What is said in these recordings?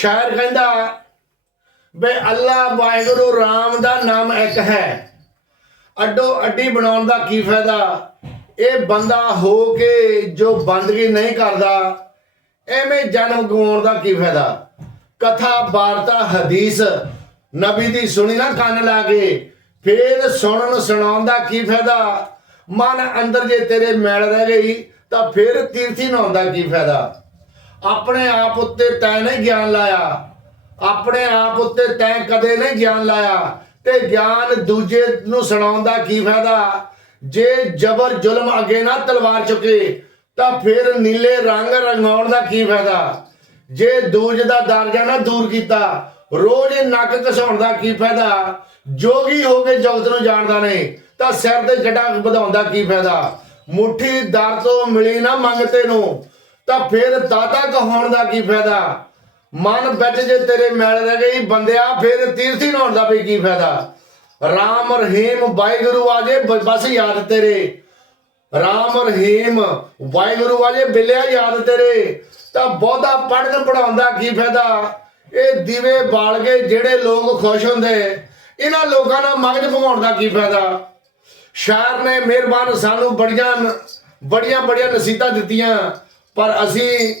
ਸ਼ਾਇਰ ਕਹਿੰਦਾ ਬਈ ਅੱਲਾ ਵਾਹਿਗੁਰੂ ਰਾਮ ਦਾ ਨਾਮ ਇੱਕ ਹੈ। ਅੱਡੋ ਅੱਡੀ ਬਣਾਉਣ ਦਾ ਕੀ ਫਾਇਦਾ? ਇਹ ਬੰਦਾ ਹੋ ਕੇ ਜੋ ਬੰਦਗੀ ਨਹੀਂ ਕਰਦਾ, ਐਵੇਂ ਜਨਮ ਗਵਾਉਣ ਦਾ ਕੀ ਫਾਇਦਾ? ਕਥਾ, ਵਾਰਤਾ, ਹਦੀਸ ਨਬੀ ਦੀ ਸੁਣੀ ਨਾ ਕੰਨ ਲਾ ਕੇ, ਫੇਰ ਸੁਣਨ ਸੁਣਾਉਣ ਦਾ ਕੀ ਫਾਇਦਾ? ਮਨ ਅੰਦਰ ਜੇ ਤੇਰੇ ਮੈਲ ਰਹਿ ਗਈ ਤਾਂ ਫਿਰ ਤੀਰਥੀ ਨਹਾਉਣ ਦਾ ਕੀ ਫਾਇਦਾ? ਆਪਣੇ ਆਪ ਉੱਤੇ ਤੈਂ ਨਹੀਂ ਗਿਆਨ ਲਾਇਆ। ਆਪਣੇ ਆਪ ਉੱਤੇ ਤੈਂ ਕਦੇ ਨਹੀਂ ਗਿਆਨ ਲਾਇਆ। ਤੇ ਗਿਆਨ ਦੂਜੇ ਨੂੰ ਸੁਣਾਉਣ ਦਾ ਕੀ ਫਾਇਦਾ? ਜੇ ਜ਼ਬਰ ਜ਼ੁਲਮ ਅੱਗੇ ਨਾ ਤਲਵਾਰ ਚੁੱਕੇ, ਤਾਂ ਫਿਰ ਨੀਲੇ ਰੰਗ ਰੰਗਾਉਣ ਦਾ ਕੀ ਫਾਇਦਾ? ਜੇ ਦੂਜ ਦਾ ਦਰਜਾ ਨਾ ਦੂਰ ਕੀਤਾ, ਰੋਜ਼ ਨੱਕ ਘਸਾਉਣ ਦਾ ਕੀ ਫਾਇਦਾ? ਜੋਗੀ ਹੋ ਕੇ ਜਗਤ ਨੂੰ ਜਾਣਦਾ ਨਹੀਂ, ਤਾਂ ਸਿਰ ਦੇ ਜਟਾ ਵਧਾਉਣ ਦਾ ਕੀ ਫਾਇਦਾ? ਮੁੱਠੀ ਦਰ ਤੋਂ ਮਿਲੀ ਨਾ ਮੰਗਤੇ ਨੂੰ ਤਾਂ ਫਿਰ ਦਾਦਾ ਕਹਾਉਣ ਦਾ ਕੀ ਫਾਇਦਾ? ਮਨ ਵਿੱਚ ਜੇ ਤੇਰੇ ਮੈਲ ਰਹਿ ਗਈ ਬੰਦਿਆ, ਫਿਰ ਤੀਰਥੀ ਨਹਾਉਣ ਦਾ ਵੀ ਕੀ ਫਾਇਦਾ? ਰਾਮ ਰਹੀਮ ਵਾਹਿਗੁਰੂ ਆਜੇ ਬਸ ਯਾਦ ਤੇਰੇ। ਰਾਮ ਰਹੀਮ ਵਾਹਿਗੁਰੂ ਆਜੇ ਬਿਲਿਆ ਯਾਦ ਤੇਰੇ। ਤਾਂ ਬਹੁਤਾ ਪੜਨ ਪੜਾਉਂਦਾ ਕੀ ਫਾਇਦਾ? ਇਹ ਦੀਵੇ ਬਾਲ ਕੇ ਜਿਹੜੇ ਲੋਕ ਖੁਸ਼ ਹੁੰਦੇ, ਇਹਨਾਂ ਲੋਕਾਂ ਨਾਲ ਮਗਜ ਭਗਾਉਣ ਦਾ ਕੀ ਫਾਇਦਾ? ਸ਼ਾਇਰ ਨੇ ਮਿਹਰਬਾਨ ਸਾਨੂੰ ਬੜੀਆਂ ਬੜੀਆਂ ਬੜੀਆਂ ਨਸੀਹਤਾਂ ਦਿੱਤੀਆਂ। ਪਰ ਅਸੀਂ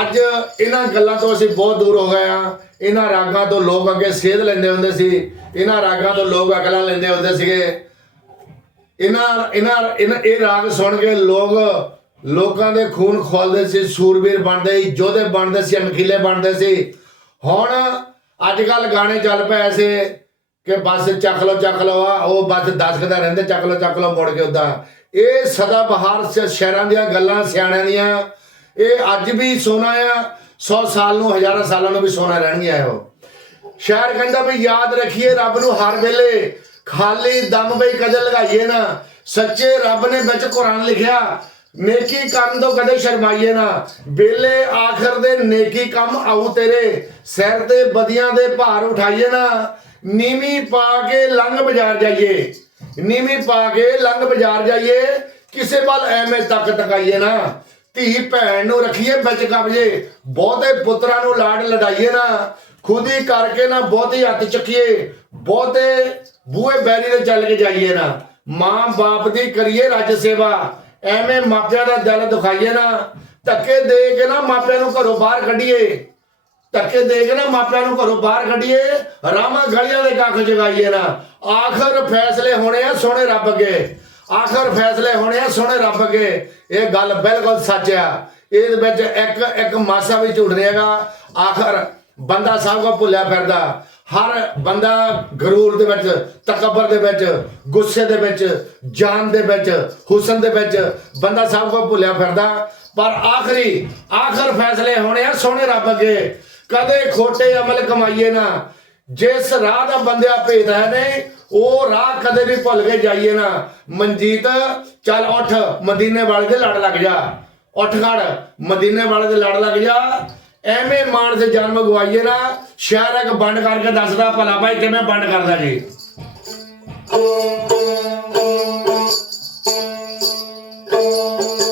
ਅੱਜ ਇਹਨਾਂ ਗੱਲਾਂ ਤੋਂ ਅਸੀਂ ਬਹੁਤ ਦੂਰ ਹੋ ਗਏ ਆ ਇਹਨਾਂ ਰਾਗਾਂ ਤੋਂ ਲੋਕ ਅੱਗੇ ਸੇਧ ਲੈਂਦੇ ਹੁੰਦੇ ਸੀ। ਇਹਨਾਂ ਰਾਗਾਂ ਤੋਂ ਲੋਕ ਅਕਲਾਂ ਲੈਂਦੇ ਹੁੰਦੇ ਸੀਗੇ। ਇਹਨਾਂ ਇਹਨਾਂ, ਇਹਨਾਂ- ਇਹ ਰਾਗ ਸੁਣ ਕੇ ਲੋਕ ਲੋਕਾਂ ਦੇ ਖੂਨ ਖੋਲਦੇ ਸੀ, ਸੂਰਬੀਰ ਬਣਦੇ ਸੀ ਯੋਧੇ ਬਣਦੇ ਸੀ, ਅਣਖੀਲੇ ਬਣਦੇ ਸੀ। ਹੁਣ ਅੱਜ ਕੱਲ ਗਾਣੇ ਚੱਲ ਪਏ ਐਸੇ ਕਿ ਬਸ ਚੱਕ ਲੋ ਚੱਕ ਲੋ ਆ, ਉਹ ਬਸ ਦਸਕਦਾ ਰਹਿੰਦੇ, ਚੱਕ ਲੋ ਚੱਕ ਲੋ ਮੁੜ ਕੇ ਉਦਾਂ। ਇਹ ਸਦਾ ਬਹਾਰ ਸ਼ਹਿਰਾਂ ਦੀਆਂ ਗੱਲਾਂ, ਸਿਆਣਿਆਂ ਦੀਆਂ ਇਹ ਅੱਜ ਵੀ ਸੋਨਾ ਆ 100 ਸਾਲ ਨੂੰ, ਹਜ਼ਾਰਾਂ ਸਾਲਾਂ ਨੂੰ ਵੀ ਸੋਨਾ ਰਹਿਣਗੀਆਂ ਇਹੋ। ਸ਼ਾਇਰ ਕਹਿੰਦਾ ਵੀ ਯਾਦ ਰੱਖੀਏ ਰੱਬ ਨੂੰ ਹਰ ਵੇਲੇ। ਖਾਲੀ ਦਮ ਬਈ ਕਦੇ ਲਗਾਈਏ ਨਾ। ਸੱਚੇ ਰੱਬ ਨੇ ਵਿੱਚ ਕੁਰਾਨ ਲਿਖਿਆ, ਨੇਕੀ ਕਰਨ ਤੋਂ ਕਦੇ ਸ਼ਰਮਾਈਏ ਨਾ। ਵੇਲੇ ਆਖਰ ਦੇ ਨੇਕੀ ਕੰਮ ਆਉ ਤੇਰੇ। ਸਿਰ ਤੇ ਬਦੀਆਂ ਦੇ ਭਾਰ ਉਠਾਈਏ ਨਾ। ਨੀਵੀਂ ਪਾ ਕੇ ਲੰਘ ਬਾਜ਼ਾਰ ਜਾਈਏ। ਨੀਵੀਂ ਪਾ ਕੇ ਲੰਘ ਬਾਜ਼ਾਰ ਜਾਈਏ। ਕਿਸੇ ਵੱਲ ਐਵੇਂ ਤੱਕ ਤਕਾਈਏ ਨਾ। ਧੀ ਭੈਣ ਨੂੰ ਰੱਖੀਏ ਵਿੱਚ ਕਬਜੇ। ਬਹੁਤੇ ਪੁੱਤਰਾਂ ਨੂੰ ਲਾਡ ਲੜਾਈਏ ਨਾ। ਖੁਦ ਹੀ ਕਰਕੇ ਨਾ ਬਹੁਤੀ ਹੱਥ ਚੱਕੀਏ। ਬਹੁਤੇ ਬੂਹੇ ਬੈਰੀ ਦੇ ਚੱਲ ਕੇ ਜਾਈਏ ਨਾ। ਮਾਂ ਬਾਪ ਦੀ ਕਰੀਏ ਰੱਜ ਸੇਵਾ। ਐਵੇਂ ਮਾਪਿਆਂ ਦਾ ਦਿਲ ਦੁਖਾਈਏ ਨਾ। ਧੱਕੇ ਦੇ ਕੇ ਨਾ ਮਾਪਿਆਂ ਨੂੰ ਘਰੋਂ ਬਾਹਰ ਕੱਢੀਏ। ਧੱਕੇ ਦੇ ਕੇ ਨਾ ਮਾਪਿਆਂ ਨੂੰ ਘਰੋਂ ਬਾਹਰ ਕੱਢੀਏ। ਰਾਮਾ ਗਲੀਆਂ ਦੇ ਕੱਖ ਜਗਾਈਏ ਨਾ। ਆਖਰ ਫੈਸਲੇ ਹੋਣੇ ਆ ਸੋਹਣੇ ਰੱਬ ਅੱਗੇ। ਆਖਰ ਫੈਸਲੇ ਹੋਣੇ ਆ ਸੋਹਣੇ ਰੱਬ ਅੱਗੇ। ਇਹ ਗੱਲ ਬਿਲਕੁਲ ਸੱਚ ਆ। ਇਹਦੇ ਵਿੱਚ ਇੱਕ ਇੱਕ ਮਾਸਾ ਵੀ ਝੂਠ ਨਹੀਂ ਹੈਗਾ। ਆਖਰ ਬੰਦਾ ਸਭ ਕੋ ਭੁੱਲਿਆ ਫਿਰਦਾ। ਹਰ ਬੰਦਾ ਗਰੂਰ ਦੇ ਵਿੱਚ, ਤਕਬਰ ਦੇ ਵਿੱਚ, ਗੁੱਸੇ ਦੇ ਵਿੱਚ, ਜਾਨ ਦੇ ਵਿੱਚ, ਹੁਸਨ ਦੇ ਵਿੱਚ ਬੰਦਾ ਸਭ ਕੋ ਭੁੱਲਿਆ ਫਿਰਦਾ। ਪਰ ਆਖਰੀ, ਆਖਰ ਫੈਸਲੇ ਹੋਣੇ ਆ ਸੋਹਣੇ ਰੱਬ ਅੱਗੇ। ਕਦੇ ਖੋਟੇ ਅਮਲ ਕਮਾਈਏ ਨਾ। ਜਿਸ ਰਾਹ ਦਾ ਬੰਦਿਆ ਭੇਜਦਾ ਹੈ ਨੇ ਉਹ ਰਾਹ ਕਦੇ ਵੀ ਭੁੱਲ ਕੇ ਜਾਈਏ ਨਾ। ਮਨਜੀਤ, ਚੱਲ ਉੱਠ, ਮਦੀਨੇ ਵਾਲੇ ਦੇ ਲੜ ਲੱਗ ਜਾ। ਉੱਠ ਖੜ, ਮਦੀਨੇ ਵਾਲੇ ਦੇ ਲੜ ਲੱਗ ਜਾ। ਐਵੇਂ ਮਾਨ ਦੇ ਜਨਮ ਗਵਾਈਏ ਨਾ, ਸ਼ਹਿਰ ਇੱਕ ਬੰਦ ਕਰਕੇ ਦੱਸਦਾ ਭਲਾ ਭਾਈ ਕਿਵੇਂ ਬੰਦ ਕਰਦਾ ਜੀ। ਅੱਲਾ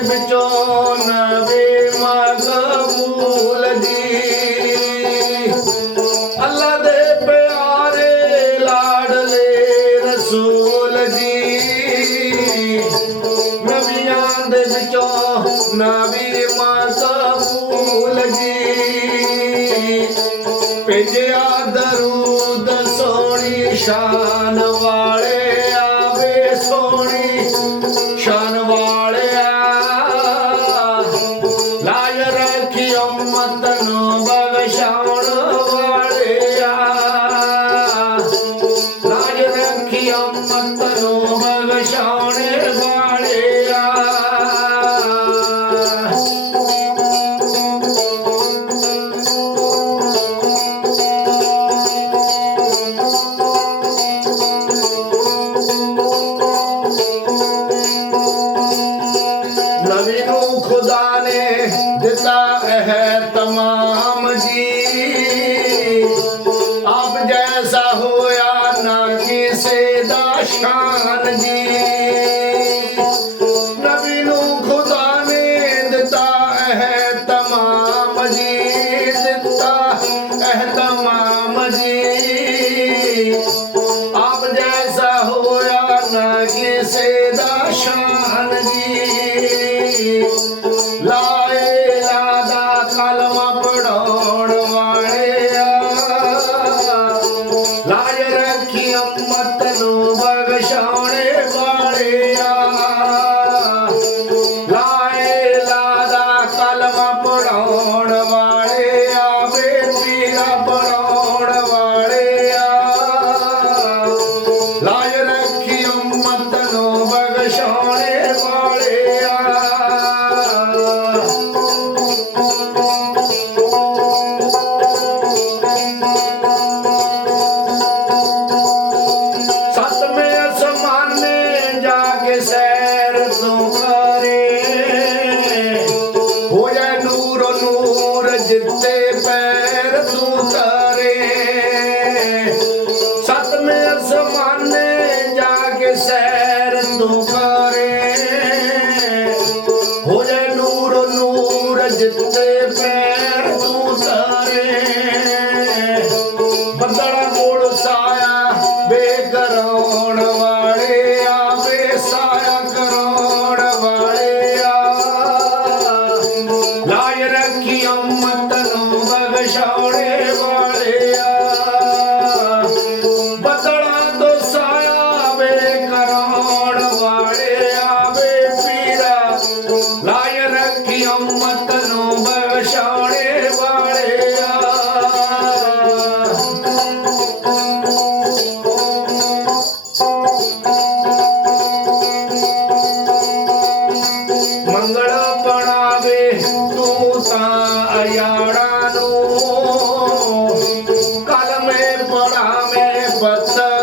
ਵਿੱਚੋਂ ਨਵੇਂ ਮਕਬੂਲ ਜੀ ਅੱਲਾ ਦੇ ਪਿਆਰੇ ਲਾਡਲੇ ਰਸੂਲ ਜੀ। ਨਵੀਆਂ ਦੇ ਵਿੱਚੋਂ ਨਵੀਂ ਮਕਬੂਲ ਜੀ। ਭੇਜਿਆ ਦਰੂਦ ਸੋਹਣੀ ਸ਼ਾਨ ਨਿਸ਼ਾਨ ਜੀ। ਨਬੀ ਨੂੰ ਖੁਦਾ ਨੇ ਦਿੱਤਾ ਹੈ ਤਮਾਮ ਜੀ ਦਿੱਤਾ ਹੈ ਤਮਾਮ ਜੀ ਆਪ ਜੈਸਾ ਹੋਇਆ ਨਾ ਕਿਸੇ ਦਾ ਸ਼ਾਨ ਜੀ। ਲਾਏ ਲਾਦਾ ਕਲਮਾ ਪੜਾਉਣ ਵਾਲਿਆ। ਲਾਏ ਰੱਖੀ ਅੰਮਤ ਨੂੰ ਵਸਾਉਣੇ ਵਾਲਿਆ Yeah, my पढ़ा मैं बता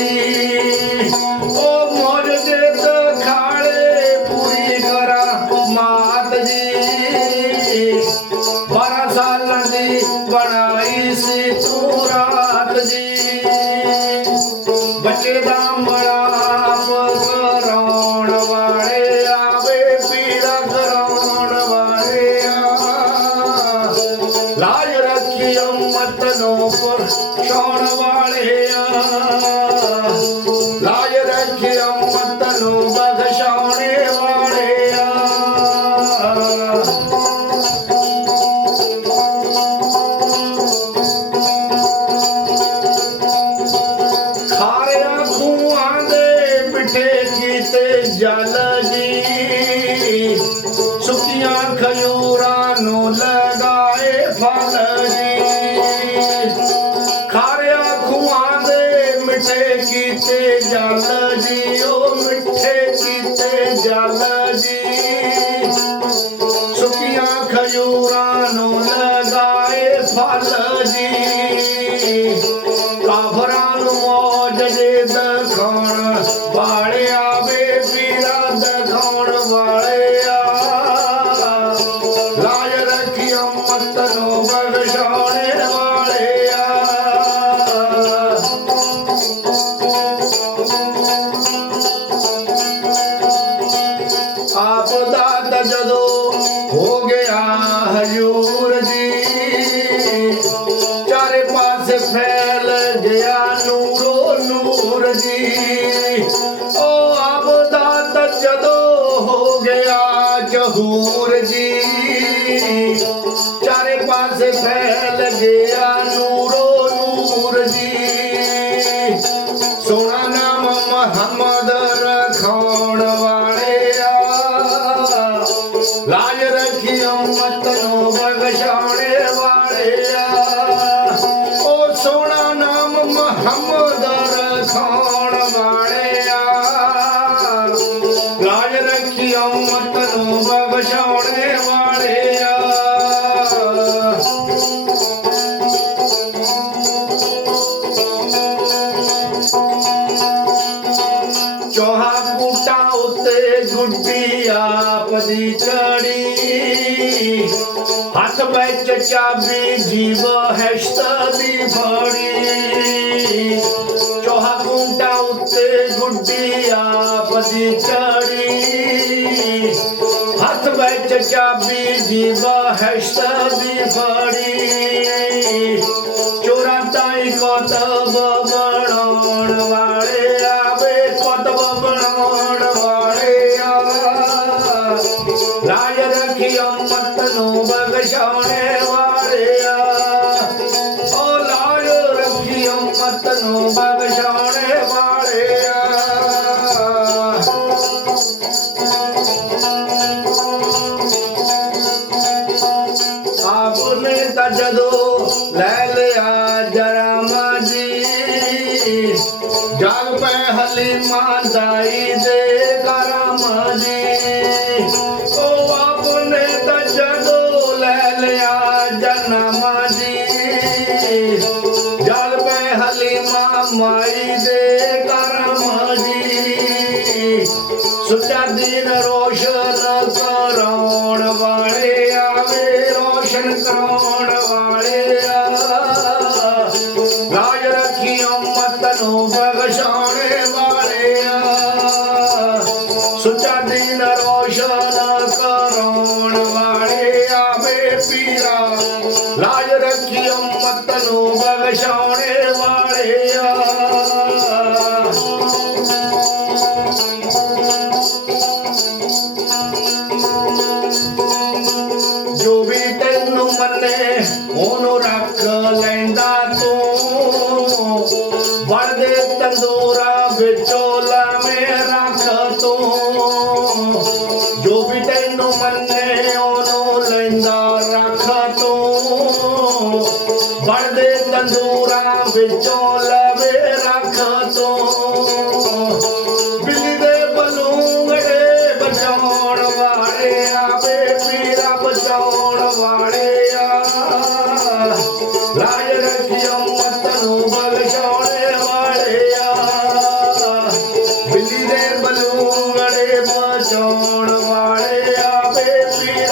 Amen. नवरा नवरा जाय फालने ਫੈਲ ਗਿਆ ਨੂਰੋ ਨੂਰ ਜੀ। ਓ ਆਪਦਾ ਤਾਂ ਜਦੋਂ ਹੋ ਗਿਆ ਜਹੂਰ ਜੀ। ਚਾਰੇ ਪਾਸੇ ਫੈਲ ਗਿਆ ਨੂਰੋ ਨੂਰ ਜੀ। ਵਿੱਚ ਚਾਬੀ ਜੀਵ ਹੈਸ਼ਤ ਦੀ ਫੜੀ ਚੋਹਾ ਬੂਟਾ ਉੱਤੇ ਗੁੱਡੀ ਆਪ ਹੱਥ ਵਿੱਚ ਚਾਬੀ ਜੀਵ ਹੈਸ਼ਤ ਦੀ ਫੜੀ ਚੋਰਾਂ ਤਾਈ ਕੋਤਬ ਬਣਾਉਣ ਆਪਨੇ ਤਾਂ ਜਦੋਂ ਲੈ ਲਿਆ ਜਰਾ ਮਾਜੀ। ਜਗ ਪੈ ਹਲੀਮਾ ਦਾਈ ਦੇ ਕਰਾਮਾਂ ਜੀ ਉਹ ਆਪਨੇ ਤਾਂ ਜਦੋਂ ਲੈ ਲਿਆ ਜਨਮਾਂ ਜੀ ਜਗ ਪੈ ਹਲੀਮਾ ਮਾਈ ਦੇ ਕਰਾਮਾਂ ਜੀ ਸੁੱਚਾ ਦਿਨ ਰੱਖੀ ਉਮਤ ਨੂੰ ਬਖਸ਼ਾਉਣੇ ਵਾਲੇ ਆ। ਸੁੱਚਾ ਦਿਨ ਰੋਸ਼ਨ ਕਰਾਉਣ ਵਾਲੇ ਆਵੇ ਪੀਰਾ। ਲਾਜ ਰੱਖੀ ਉਮਤ ਨੂੰ ਬਖਸ਼ਾਉਣੇ ਤੂੰ ਜੋ ਵੀ ਤੈਨੂੰ ਮੰਨੇ ਉਹਨੂੰ ਲੈਂਦਾ ਰੱਖ ਤੂੰ। ਵੜਦੇ ਤੰਦੂਰਾ ਵਿੱਚੋਂ ਲਾਵੇਂ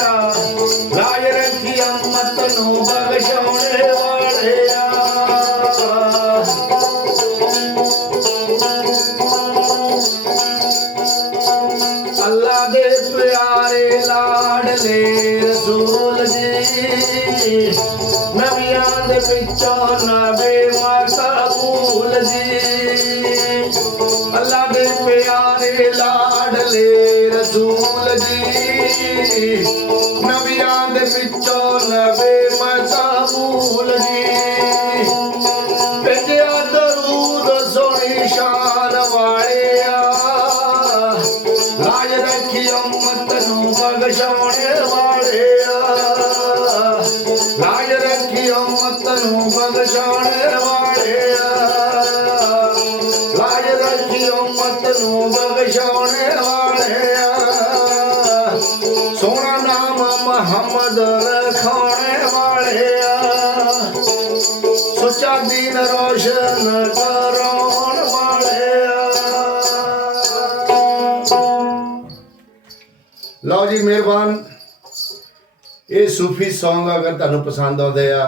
ਆਵੇ ਪੀਰਾ ਰਾਜ ਰੱਖਿਓ ਲਓ ਜੀ ਮਿਹਰਬਾਨ। ਇਹ ਸੂਫੀ Song ਅਗਰ ਤੁਹਾਨੂੰ ਪਸੰਦ ਆਉਂਦੇ ਆ,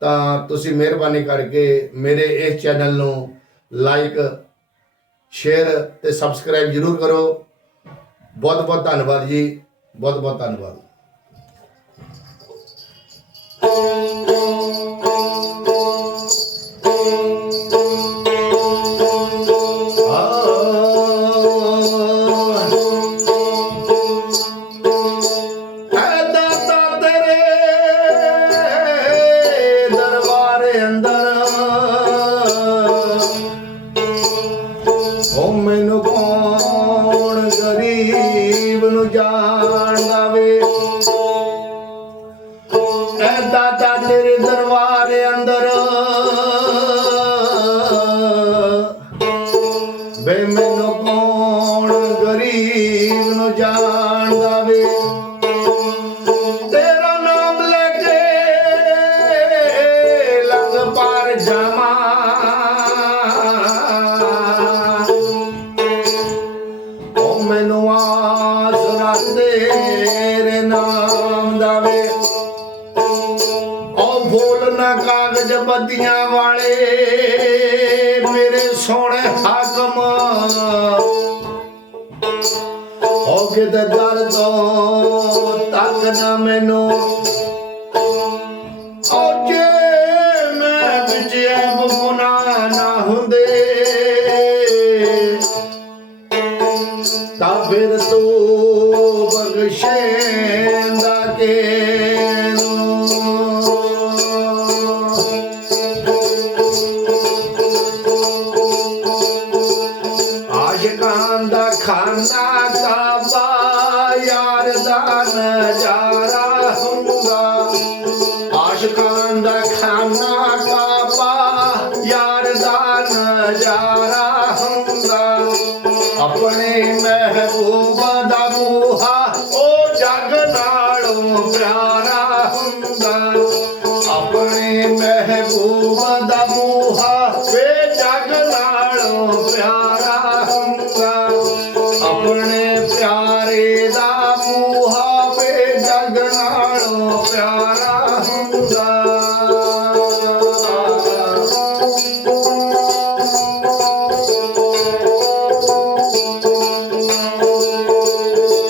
ਤਾਂ ਤੁਸੀਂ ਮਿਹਰਬਾਨੀ ਕਰਕੇ ਮੇਰੇ ਇਸ ਚੈਨਲ ਨੂੰ ਲਾਈਕ ਸ਼ੇਅਰ ਤੇ ਸਬਸਕ੍ਰਾਈਬ ਜਰੂਰ ਕਰੋ। ਬਹੁਤ ਬਹੁਤ ਧੰਨਵਾਦ ਜੀ। ਬਹੁਤ ਬਹੁਤ ਧੰਨਵਾਦ। ਆਪਣੇ ਮਹਿਬੂਬ ਦਾ ਬੂਹਾ ਉਹ ਜਗ ਨਾਲੋਂ ਪਿਆਰਾ